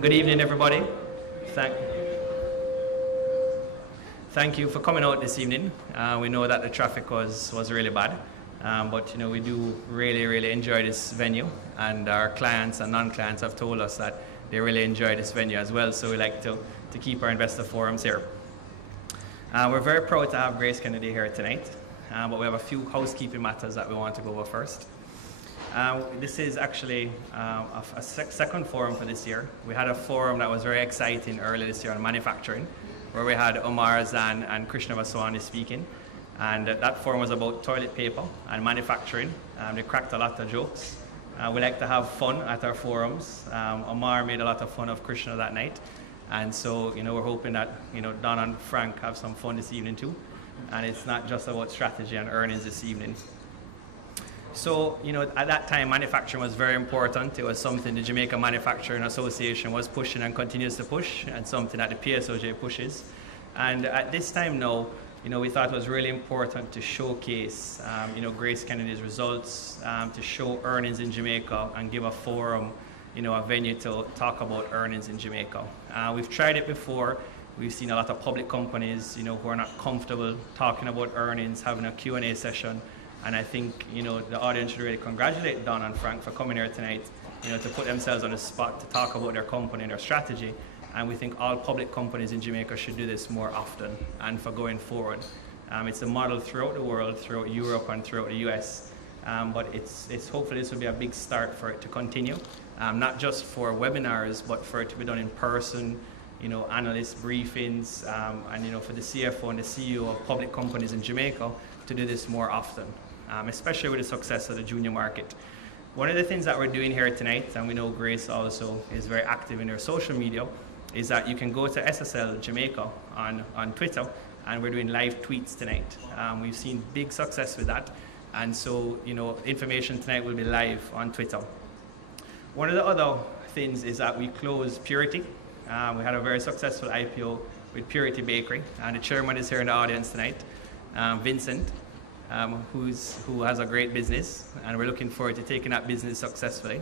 Good evening, everybody. Thank you for coming out this evening. We know that the traffic was really bad, but we do really enjoy this venue, and our clients and non-clients have told us that they really enjoy this venue as well. So we like to keep our investor forums here. We're very proud to have GraceKennedy here tonight, but we have a few housekeeping matters that we want to go over first. This is actually a second forum for this year. We had a forum that was very exciting earlier this year on manufacturing, where we had Omar Zan and Krishna Vaswani speaking. And that forum was about toilet paper and manufacturing. They cracked a lot of jokes. We like to have fun at our forums. Omar made a lot of fun of Krishna that night. And so, we're hoping that, Don and Frank have some fun this evening too. And it's not just about strategy and earnings this evening. So, at that time, manufacturing was very important. It was something the Jamaica Manufacturing Association was pushing and continues to push, and something that the PSOJ pushes. And at this time now, we thought it was really important to showcase, GraceKennedy's results, to show earnings in Jamaica, and give a forum, a venue to talk about earnings in Jamaica. We've tried it before. We've seen a lot of public companies, who are not comfortable talking about earnings, having a Q&A session. And I think, the audience should really congratulate Don and Frank for coming here tonight, to put themselves on the spot to talk about their company and their strategy. And we think all public companies in Jamaica should do this more often and for going forward. It's a model throughout the world, throughout Europe and throughout the US. But it's hopefully this will be a big start for it to continue, not just for webinars, but for it to be done in person, analyst briefings, and for the CFO and the CEO of public companies in Jamaica to do this more often, especially with the success of the junior market. One of the things that we're doing here tonight, and we know Grace also is very active in their social media, is that you can go to SSL Jamaica on Twitter, and we're doing live tweets tonight. We've seen big success with that, and so information tonight will be live on Twitter. One of the other things is that we closed Purity. We had a very successful IPO with Purity Bakery, and the chairman is here in the audience tonight, Vincent, who has a great business, and we're looking forward to taking that business successfully.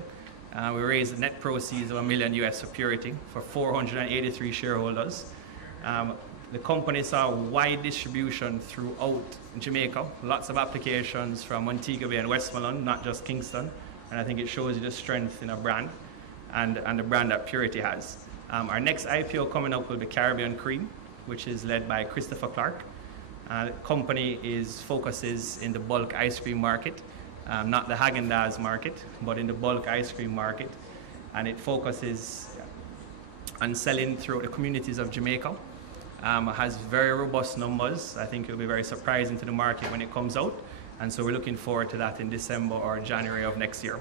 We raised net proceeds of $1 million US for Purity for 483 shareholders. The company saw wide distribution throughout Jamaica, lots of applications from Montego Bay and Westmoreland, not just Kingston, and I think it shows you the strength in a brand and the brand that Purity has. Our next IPO coming up will be Caribbean Cream, which is led by Christopher Clark. The company focuses in the bulk ice cream market, not the Häagen-Dazs market, but in the bulk ice cream market. And it focuses on selling throughout the communities of Jamaica. Has very robust numbers. I think it will be very surprising to the market when it comes out. And so we're looking forward to that in December or January of next year.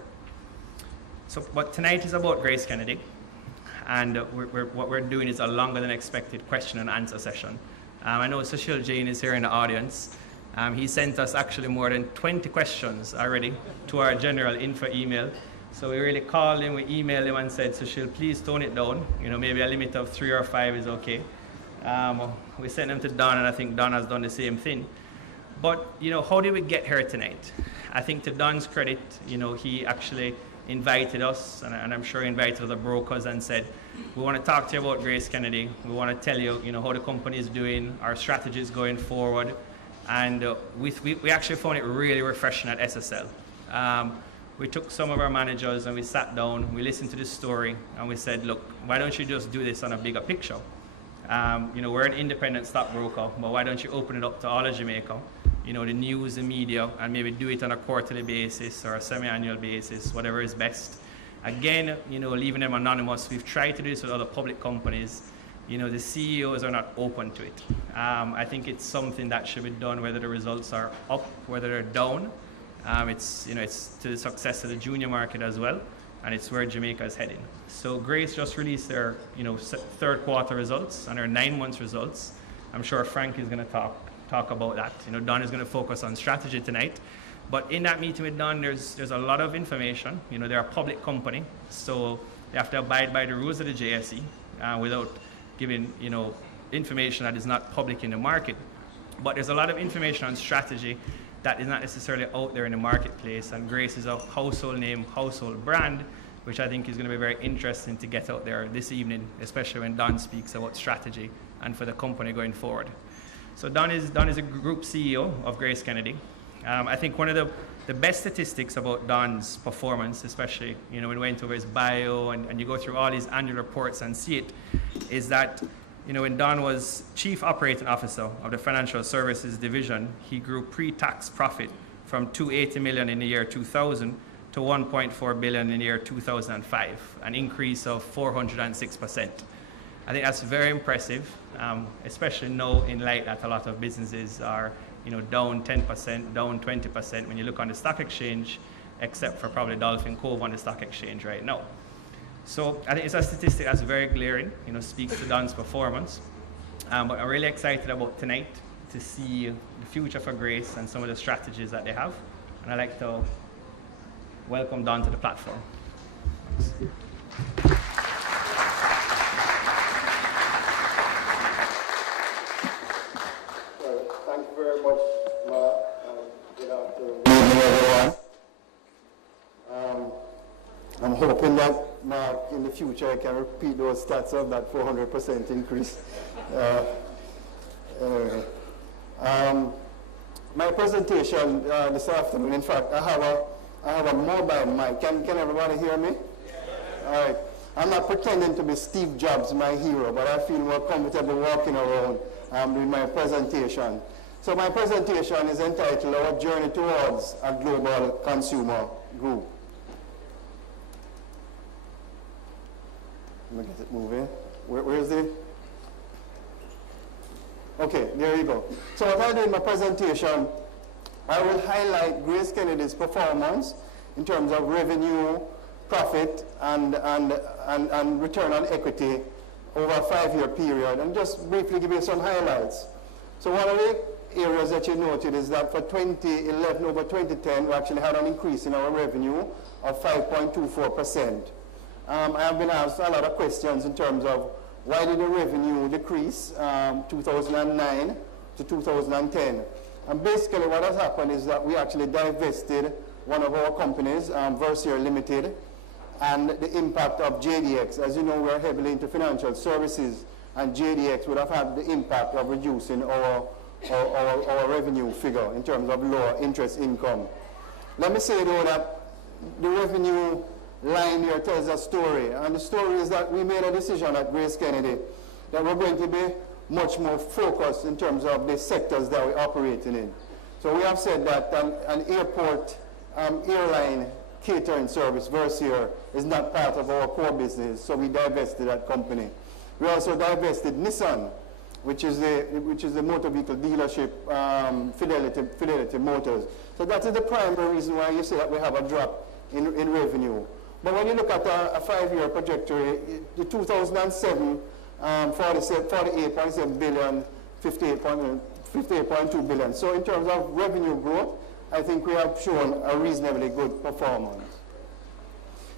But tonight is about GraceKennedy. And what we're doing is a longer than expected question and answer session. I know Sushil Jain is here in the audience. He sent us actually more than 20 questions already to our general info email. So we really called him, we emailed him and said, Sushil, please tone it down. Maybe a limit of 3 or 5 is okay. We sent them to Don, and I think Don has done the same thing. But, how did we get here tonight? I think to Don's credit, he actually invited us, and I'm sure he invited other brokers and said, we want to talk to you about GraceKennedy. We want to tell you, how the company is doing, our strategies going forward. And we actually found it really refreshing at SSL. We took some of our managers and we sat down, we listened to the story, and we said, look, why don't you just do this on a bigger picture? We're an independent stockbroker, but why don't you open it up to all of Jamaica? The news, the media, and maybe do it on a quarterly basis or a semi-annual basis, whatever is best. Again, leaving them anonymous. We've tried to do this with other public companies. The CEOs are not open to it. I think it's something that should be done whether the results are up, whether they're down. It's to the success of the junior market as well, and it's where Jamaica is heading. So Grace just released their third quarter results and their 9 months results. I'm sure Frank is going to talk about that. Don is going to focus on strategy tonight. But in that meeting with Don, there's a lot of information. They're a public company, so they have to abide by the rules of the JSE without giving information that is not public in the market. But there's a lot of information on strategy that is not necessarily out there in the marketplace, and Grace is a household name, household brand, which I think is going to be very interesting to get out there this evening, especially when Don speaks about strategy and for the company going forward. So Don is a group CEO of GraceKennedy. I think one of the best statistics about Don's performance, especially when we went over his bio and you go through all his annual reports and see it, is that when Don was Chief Operating Officer of the Financial Services Division, he grew pre-tax profit from $280 million in the year 2000 to $1.4 billion in the year 2005, an increase of 406%. I think that's very impressive, especially now in light that a lot of businesses are down 10%, down 20% when you look on the stock exchange, except for probably Dolphin Cove on the stock exchange right now. So I think it's a statistic that's very glaring, speaks to Don's performance. But I'm really excited about tonight to see the future for Grace and some of the strategies that they have. And I'd like to welcome Don to the platform. Thanks. Thank you very much, Mark. Good afternoon, everyone. I'm hoping that, Mark, in the future I can repeat those stats of that 400% increase. Anyway. My presentation this afternoon, in fact, I have a mobile mic. Can everybody hear me? Yeah. All right. I'm not pretending to be Steve Jobs, my hero, but I feel more comfortable walking around with my presentation. So my presentation is entitled Our Journey Towards a Global Consumer Group. Let me get it moving. Where is it? Okay, there you go. So what I do in my presentation, I will highlight GraceKennedy's performance in terms of revenue, profit, and return on equity over a 5-year period, and just briefly give you some highlights. So one of the areas that you noted is that for 2011 over 2010, we actually had an increase in our revenue of 5.24%. I have been asked a lot of questions in terms of why did the revenue decrease 2009 to 2010? And basically what has happened is that we actually divested one of our companies, Versair Limited, and the impact of JDX. As you know, we are heavily into financial services, and JDX would have had the impact of reducing our revenue figure in terms of lower interest income. Let me say though that the revenue line here tells a story, and the story is that we made a decision at GraceKennedy that we're going to be much more focused in terms of the sectors that we're operating in. So we have said that an airport airline catering service, Versair, is not part of our core business, so we divested that company. We also divested Nissan, which is the motor vehicle dealership, Fidelity Motors. So that is the primary reason why you see that we have a drop in revenue. But when you look at a 5-year trajectory, the 2007, 48.7 billion, 58.2 billion. So in terms of revenue growth, I think we have shown a reasonably good performance.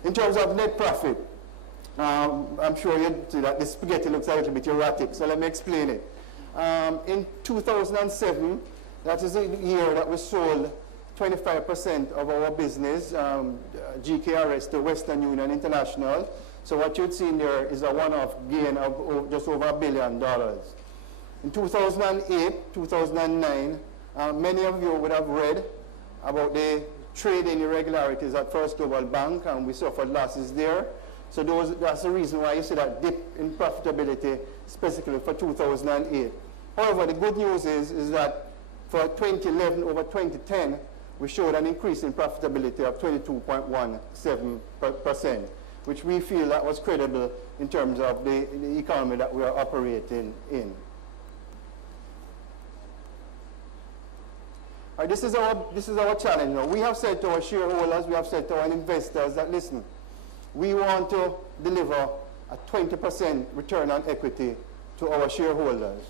In terms of net profit, I'm sure you see that the spaghetti looks a little bit erratic, so let me explain it. In 2007, that is the year that we sold 25% of our business, GKRS, to Western Union International. So what you'd see in there is a one-off gain of just over $1 billion. In 2008, 2009, many of you would have read about the trading irregularities at First Global Bank, and we suffered losses there. So that's the reason why you see that dip in profitability, specifically for 2008. However, the good news is that for 2011 over 2010, we showed an increase in profitability of 22.17%, which we feel that was credible in terms of the economy that we are operating in. Right, this is our challenge now. We have said to our shareholders, we have said to our investors that, listen, we want to deliver a 20% return on equity to our shareholders.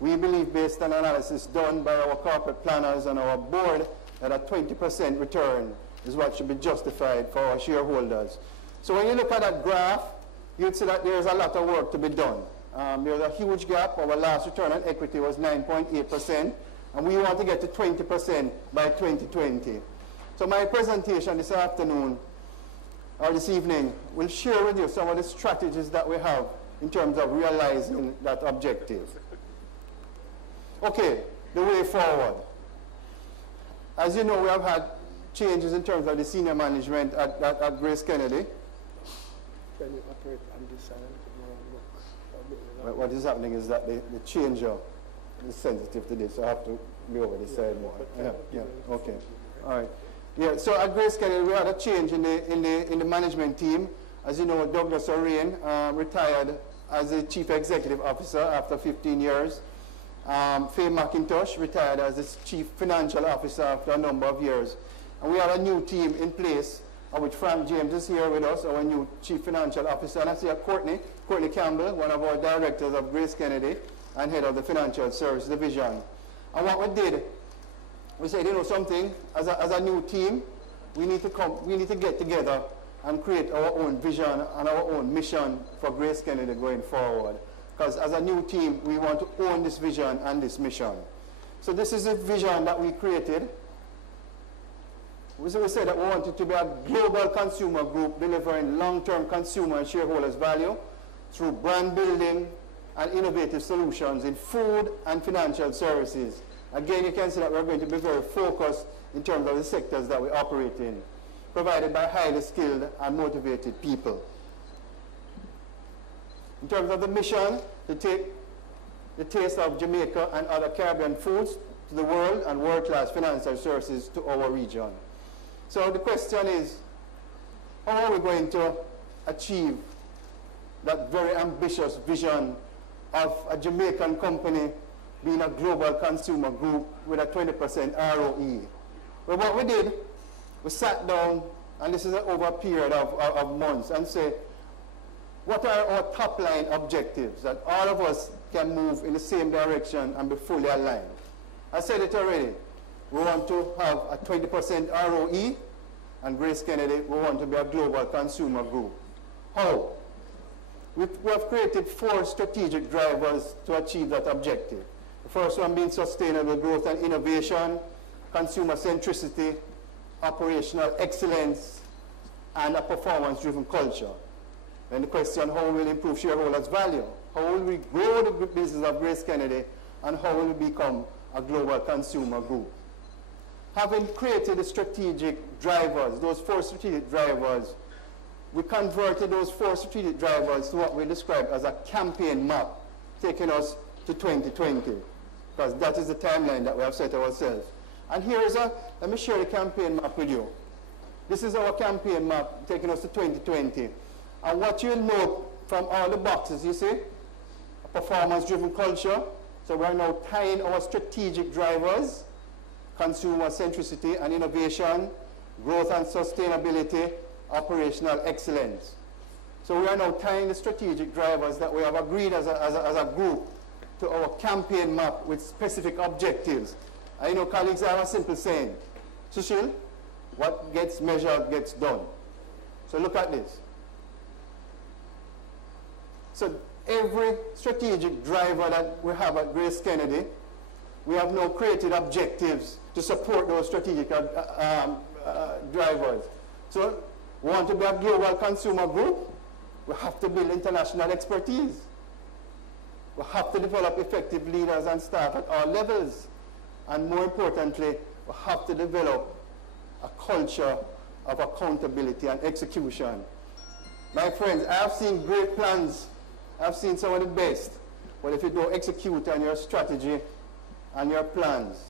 We believe, based on analysis done by our corporate planners and our board, that a 20% return is what should be justified for our shareholders. So when you look at that graph, you'd see that there's a lot of work to be done. There's a huge gap. Our last return on equity was 9.8%, and we want to get to 20% by 2020. So my presentation this afternoon or this evening, will share with you some of the strategies that we have in terms of realizing that objective. Okay, the way forward. As you know, we have had changes in terms of the senior management at GraceKennedy. Can you operate on this side? What is happening is that the changer is sensitive to this, so I have to be over the side more. Yeah, okay. All right. Yeah, so at GraceKennedy, we had a change in the management team. As you know, Douglas O'Rain retired as the Chief Executive Officer after 15 years. Faye McIntosh retired as the Chief Financial Officer after a number of years. And we have a new team in place, which Frank James is here with us, our new Chief Financial Officer. And I see Courtney Campbell, one of our directors of GraceKennedy and head of the Financial Service Division. And what we did, we said, you know something, as a new team, we need to get together and create our own vision and our own mission for GraceKennedy going forward. Because as a new team, we want to own this vision and this mission. So this is a vision that we created. We said that we wanted to be a global consumer group delivering long-term consumer and shareholders value through brand building and innovative solutions in food and financial services. Again, you can see that we're going to be very focused in terms of the sectors that we operate in, provided by highly skilled and motivated people. In terms of the mission, to take the taste of Jamaica and other Caribbean foods to the world and world-class financial services to our region. So the question is, how are we going to achieve that very ambitious vision of a Jamaican company being a global consumer group with a 20% ROE? Well, what we did, we sat down, and this is over a period of months, and said, what are our top-line objectives that all of us can move in the same direction and be fully aligned? I said it already. We want to have a 20% ROE, and GraceKennedy, we want to be a global consumer group. How? We have created 4 strategic drivers to achieve that objective. The first one being sustainable growth and innovation, consumer centricity, operational excellence, and a performance-driven culture. Then the question, how will we improve shareholders' value? How will we grow the business of GraceKennedy, and how will we become a global consumer group? Having created the strategic drivers, those 4 strategic drivers, we converted those 4 strategic drivers to what we describe as a campaign map, taking us to 2020, because that is the timeline that we have set ourselves. And here is let me share the campaign map with you. This is our campaign map taking us to 2020. And what you'll note from all the boxes, you see, a performance-driven culture. So we're now tying our strategic drivers, consumer centricity and innovation, growth and sustainability, operational excellence. So we are now tying the strategic drivers that we have agreed as a group to our campaign map with specific objectives. And you know, colleagues, I have a simple saying. Sushil, what gets measured gets done. So look at this. So every strategic driver that we have at GraceKennedy, we have now created objectives to support those strategic drivers. So we want to be a global consumer group. We have to build international expertise. We have to develop effective leaders and staff at all levels. And more importantly, we have to develop a culture of accountability and execution. My friends, I have seen great plans. I've seen some of the best. But if you don't execute on your strategy and your plans,